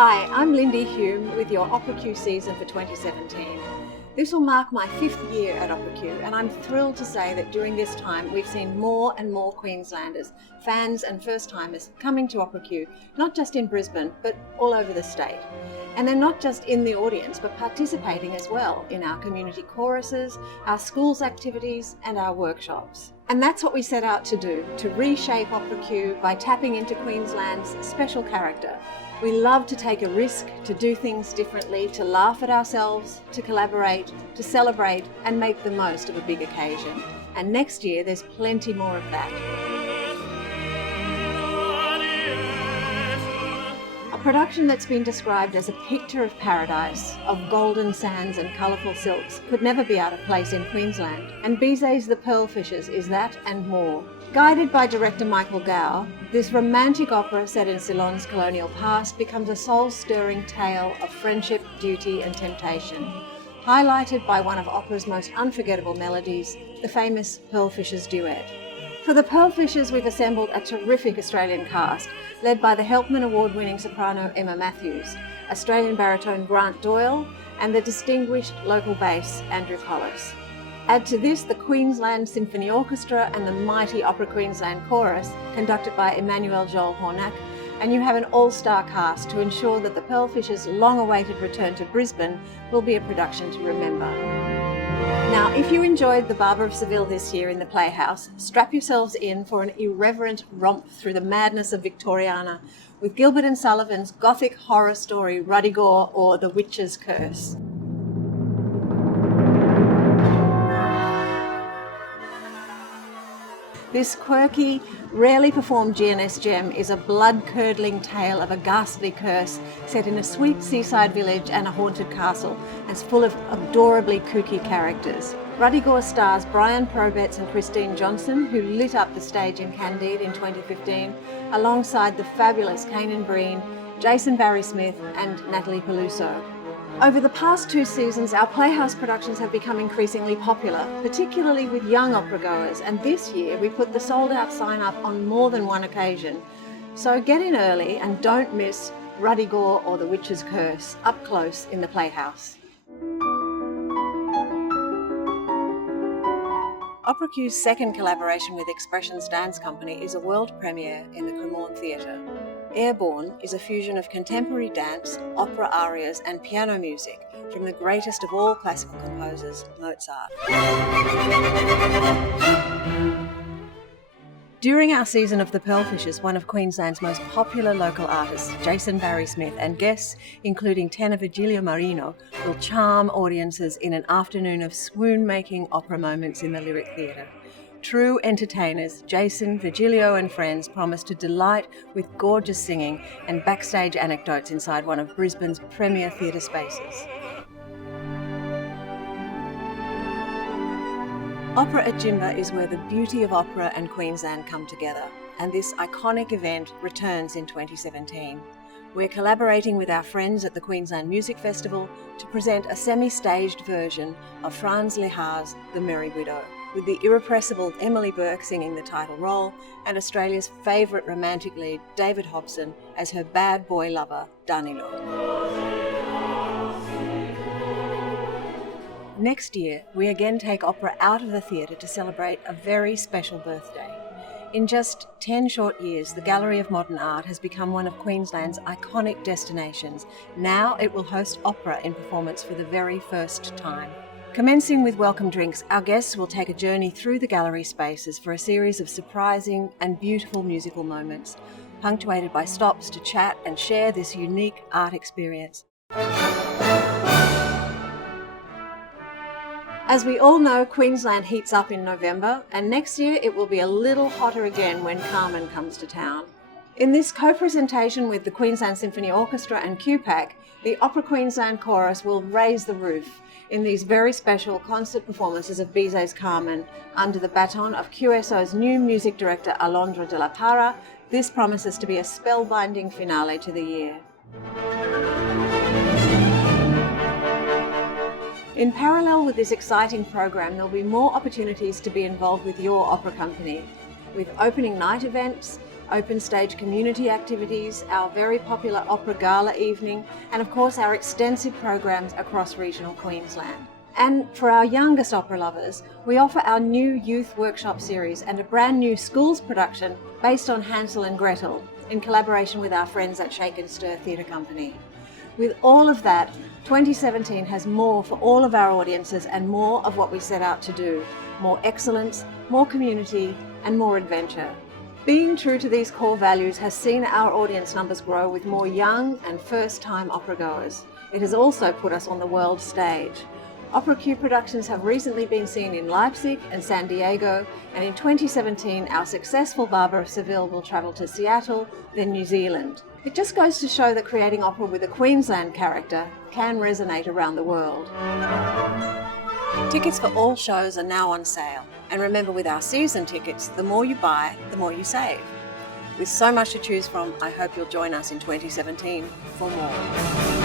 Hi, I'm Lindy Hume with your Opera Q season for 2017. This will mark my 5th year at Opera Q, and I'm thrilled to say that during this time we've seen more and more Queenslanders, fans and first-timers coming to Opera Q, not just in Brisbane, but all over the state. And they're not just in the audience, but participating as well in our community choruses, our schools activities, and our workshops. And that's what we set out to do, to reshape Opera Q by tapping into Queensland's special character. We love to take a risk, to do things differently, to laugh at ourselves, to collaborate, to celebrate and make the most of a big occasion. And next year there's plenty more of that. A production that's been described as a picture of paradise, of golden sands and colourful silks, could never be out of place in Queensland. And Bizet's The Pearlfishers is that and more. Guided by director Michael Gow, this romantic opera set in Ceylon's colonial past becomes a soul-stirring tale of friendship, duty and temptation, highlighted by one of opera's most unforgettable melodies, the famous Pearlfishers duet. For the Pearlfishers, we've assembled a terrific Australian cast, led by the Helpman Award-winning soprano Emma Matthews, Australian baritone Grant Doyle, and the distinguished local bass Andrew Collis. Add to this the Queensland Symphony Orchestra and the mighty Opera Queensland Chorus, conducted by Emmanuel Joel Hornack, and you have an all-star cast to ensure that the Pearlfishers' long-awaited return to Brisbane will be a production to remember. Now, if you enjoyed The Barber of Seville this year in the Playhouse, strap yourselves in for an irreverent romp through the madness of Victoriana with Gilbert and Sullivan's gothic horror story Ruddigore, or The Witch's Curse. This quirky, rarely performed GNS gem is a blood-curdling tale of a ghastly curse set in a sweet seaside village and a haunted castle, and it's full of adorably kooky characters. Ruddigore stars Brian Probetz and Christine Johnson, who lit up the stage in Candide in 2015, alongside the fabulous Kanan Breen, Jason Barry Smith and Natalie Peluso. Over the past 2 seasons, our Playhouse productions have become increasingly popular, particularly with young opera goers, and this year we put the sold-out sign-up on more than one occasion. So get in early and don't miss Ruddigore or The Witch's Curse, up close in the Playhouse. Opera Q's second collaboration with Expressions Dance Company is a world premiere in the Cremorne Theatre. AIRBORNE is a fusion of contemporary dance, opera arias and piano music from the greatest of all classical composers, Mozart. During our season of The Pearlfishers, one of Queensland's most popular local artists, Jason Barry Smith, and guests, including tenor Virgilio Marino, will charm audiences in an afternoon of swoon-making opera moments in the Lyric Theatre. True entertainers, Jason, Virgilio and friends promise to delight with gorgeous singing and backstage anecdotes inside one of Brisbane's premier theatre spaces. Opera at JIMBOUR is where the beauty of opera and Queensland come together, and this iconic event returns in 2017. We're collaborating with our friends at the Queensland Music Festival to present a semi-staged version of Franz Lehar's The Merry Widow, with the irrepressible Emily Burke singing the title role and Australia's favourite romantic lead, David Hobson, as her bad boy lover, Danilo. Next year, we again take opera out of the theatre to celebrate a very special birthday. In just 10 short years, the Gallery of Modern Art has become one of Queensland's iconic destinations. Now it will host opera in performance for the very first time. Commencing with welcome drinks, our guests will take a journey through the gallery spaces for a series of surprising and beautiful musical moments, punctuated by stops to chat and share this unique art experience. As we all know, Queensland heats up in November, and next year it will be a little hotter again when Carmen comes to town. In this co-presentation with the Queensland Symphony Orchestra and QPAC, the Opera Queensland Chorus will raise the roof in these very special concert performances of Bizet's Carmen under the baton of QSO's new music director Alondra de la Parra. This promises to be a spellbinding finale to the year. In parallel with this exciting program, there'll be more opportunities to be involved with your opera company, with opening night events, open stage community activities, our very popular opera gala evening, and of course our extensive programs across regional Queensland. And for our youngest opera lovers, we offer our new youth workshop series and a brand new schools production based on Hansel and Gretel in collaboration with our friends at Shake and Stir Theatre Company. With all of that, 2017 has more for all of our audiences and more of what we set out to do. More excellence, more community, and more adventure. Being true to these core values has seen our audience numbers grow with more young and first-time opera goers. It has also put us on the world stage. Opera Q productions have recently been seen in Leipzig and San Diego, and in 2017 our successful Barber of Seville will travel to Seattle, then New Zealand. It just goes to show that creating opera with a Queensland character can resonate around the world. Tickets for all shows are now on sale, and remember, with our season tickets, the more you buy, the more you save. With so much to choose from, I hope you'll join us in 2017 for more.